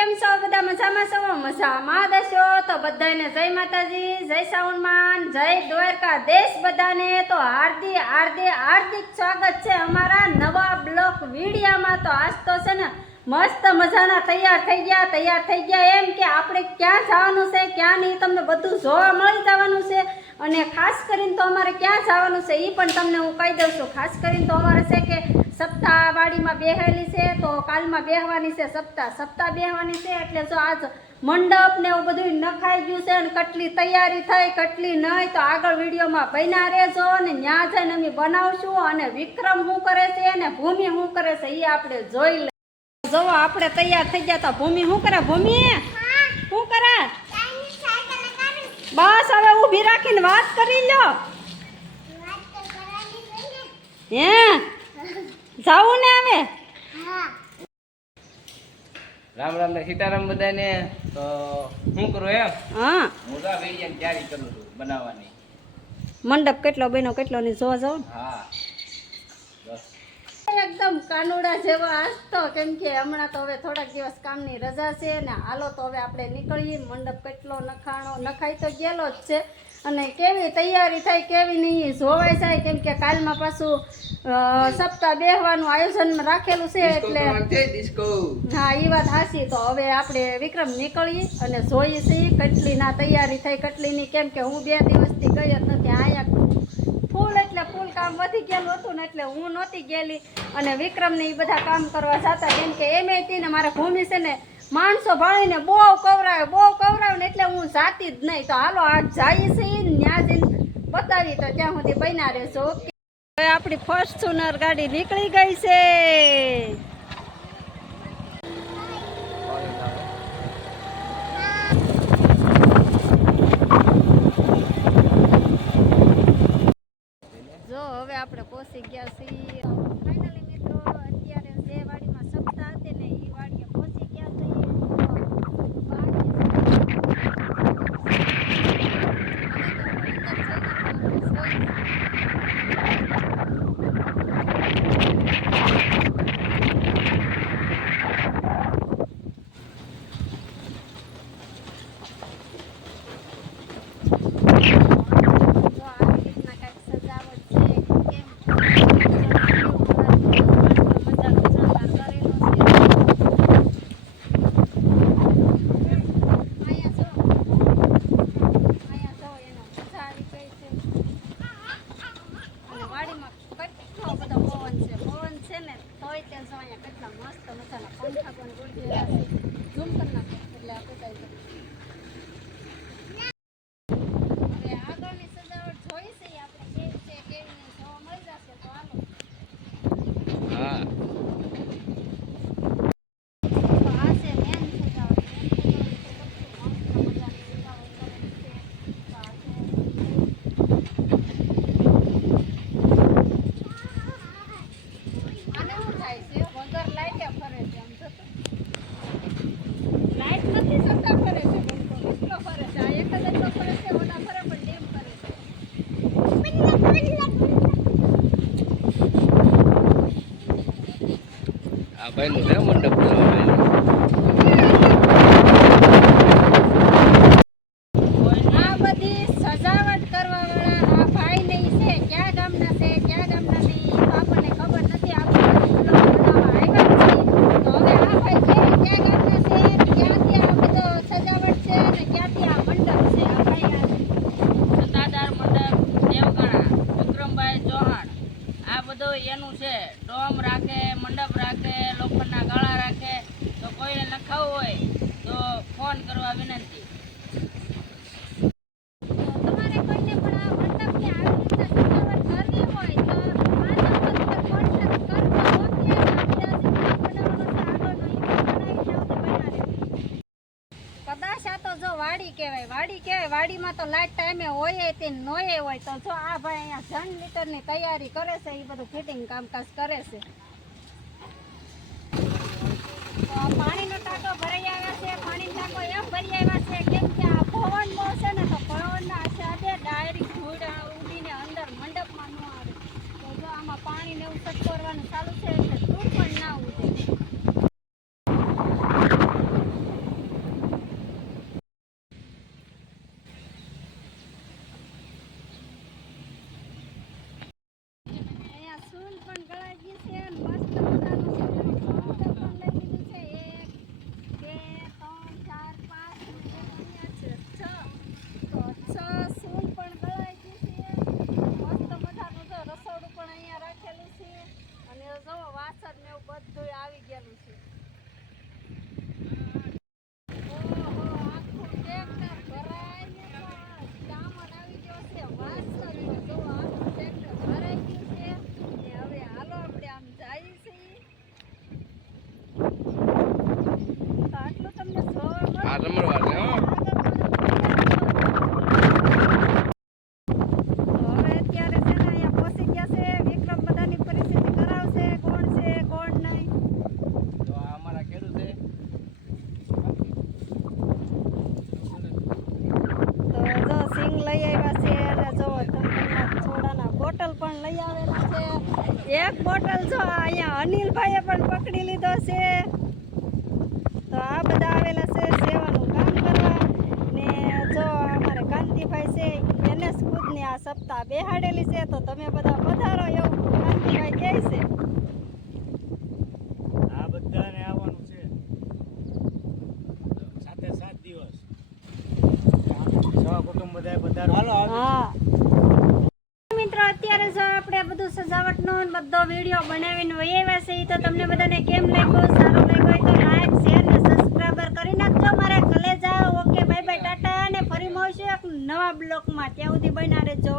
કેમ છો બધા મજામાં છો મજામાં દેશો તો બધાને જય માતાજી જય સાવનમાન જય દ્વારકાધીશ બધાને તો હાર્દિક સ્વાગત છે અમારા નવા બ્લોગ વિડીયોમાં તો આજ તો છે ને મસ્ત મજાના તૈયાર થઈ ગયા એમ કે આપણે ક્યાં જવાનું છે ક્યાં નહીં તમને બધું જોવા મળી જવાનું છે અને ખાસ કરીને તો અમારે ક્યાં જવાનું છે એ પણ તમને હું કહી દઉં છું ખાસ કરીને તો અમારે છે કે સપ્તાહ વાડીમાં બેહેલી છે તો કાલમાં બેહવાની છે સપ્તાહ બેહવાની છે એટલે જો આજ મંડપ ને એવું બધું નખાઈ ગયું છે અને કેટલી તૈયારી થઈ કેટલી નહીં તો આગળ વિડીયોમાં બન્યા રહેજો અને ત્યાં જઈને અમે બનાવશું અને વિક્રમ શું કરે છે અને ભૂમિ શું કરે છે એ આપણે જોઈ લઈએ જો આપણે તૈયાર થઈ ગયા તો ભૂમિ શું કરે ભૂમિ શું કરે બસ હવે ઊભી રાખીને વાત કરી લો હે જાવું ને હવે રામ રામ ને સીતારામ બધાને તો શું કરું એમ હા હું તો વેડિયાની તૈયારી કરું છું બનાવવાની મંડપ કેટલો બન્યો કેટલો ની જોવા જાવ હા બસ એકદમ કાનુડા જેવા હસતો કેમ કે હમણાં તો હવે થોડાક દિવસ કામની રજા છે ને હાલો તો હવે આપણે નીકળીએ મંડપ કેટલો નખાઈ તો ગયેલો જ છે અને કેવી તૈયારી થાય કેવી નહીં જોવાય જાય કેમ કે કાલમાં પાછું સપ્તાહ બેહવાનું આયોજન રાખેલું છે એટલે હા એ વાત હાસી તો હવે આપણે વિક્રમ નીકળીએ અને જોઈએ છીએ કેટલી ના તૈયારી થઈ કેટલી ની કેમ કે હું 2 દિવસથી ગઈ જ નથી આયા ફૂલ કામ વધી ગયેલું હતું ને એટલે હું નહોતી ગયેલી અને વિક્રમ ને એ બધા કામ કરવા જતા કેમ કે એમ હતી ને મારે ભૂમિ છે ને માણસો ભાળીને બહુ કવરાવે ને એટલે હું જાતી જ નહીં તો હાલો આ જાય છે ત્યાં જઈને બતાવી તો ત્યાં સુધી બન્યા રહેશો ઓકે હવે આપણી ફોર્ચ્યુનર ગાડી નીકળી ગઈ છે જો હવે આપણે પહોંચી ગયા છીએ ફાઇનલી મિત્રો અત્યારે જે વાડીમાં સપ્તાહ હતી ને એ વાડીએ પહોંચી ગયા છીએ ભાઈ નું છે મંડપ આ બધી સજાવટ કરવા વાળા આ ભાઈ નહીં છે ક્યાં ગામના છે ક્યાં ગામના નહીં આપણને ખબર નથી આપણે તો હવે આ ભાઈ છે ક્યાં ગામના છે ક્યાંથી આ બધો સજાવટ છે અને ક્યાંથી આ મંડપ છે આ ભાઈ સત્તાધાર મંડપ દેવગણા વિક્રમભાઈ ચૌહાણ આ બધું એનું છે ડોમ રાખે મંડપ રાખે લોખંડના ગાળા રાખે તો કોઈને નખાવું હોય તો ફોન કરવા વિનંતી તમારે કોઈને પણ આ મંડપની આવી રીતે સજાવટ કરવી હોય તો આ નંબર પર કોન્ટેક્ટ કરજો ઓકે આપણે આજે બનાવવાનો છે આગળનો ઈમેલ બનાવી જલ્દી બનાવી કદાચ આ તો જો વાડી કહેવાય વાડીમાં તો લાઈટ ટાઈમે હોય તે નોય હોય તો જો આ ભાઈ અહીંયા જન લીટરની તૈયારી કરે છે એ બધું ફિટિંગ કામકાજ કરે છે તો પાણીનો ટાંકો ભરાઈ આવ્યા છે પાણીનો ટાંકો એમ ભરી આવ્યા છે કેમ કે આ પવન બહુ છે ને તો પવનના આશાદે ડાયરેક્ટ ધૂળ ઉડીને અંદર મંડપમાં ન આવે તો જો આમાં પાણીને એવું સટકોરવાનું ચાલુ છે એટલે ધૂળ પણ ના ઉડે આ બેહાડેલી છે તો તમે બધા પધારો એવું કાંતિભાઈ કહે છે. આ બધાને આવવાનું છે સાથે 7 દિવસ સહકુટુંબ બધાએ પધારો. હા મિત્રો અત્યારે જો આપણે બધું સજાવટનો ને બધો વિડીયો બનાવીને વહી આવ્યા છે. ઈ તો તમને બધાને કેમ લાગ્યો? સારો લાગ્યો હોય તો લાઈક શેર ને સબસ્ક્રાઇબર કરી નાખજો મારા કલેજા. ઓકે બાય બાય ટાટા અને ફરી મળશું એક નવા બ્લોગમાં. ત્યાં સુધી બન્યા રહેજો.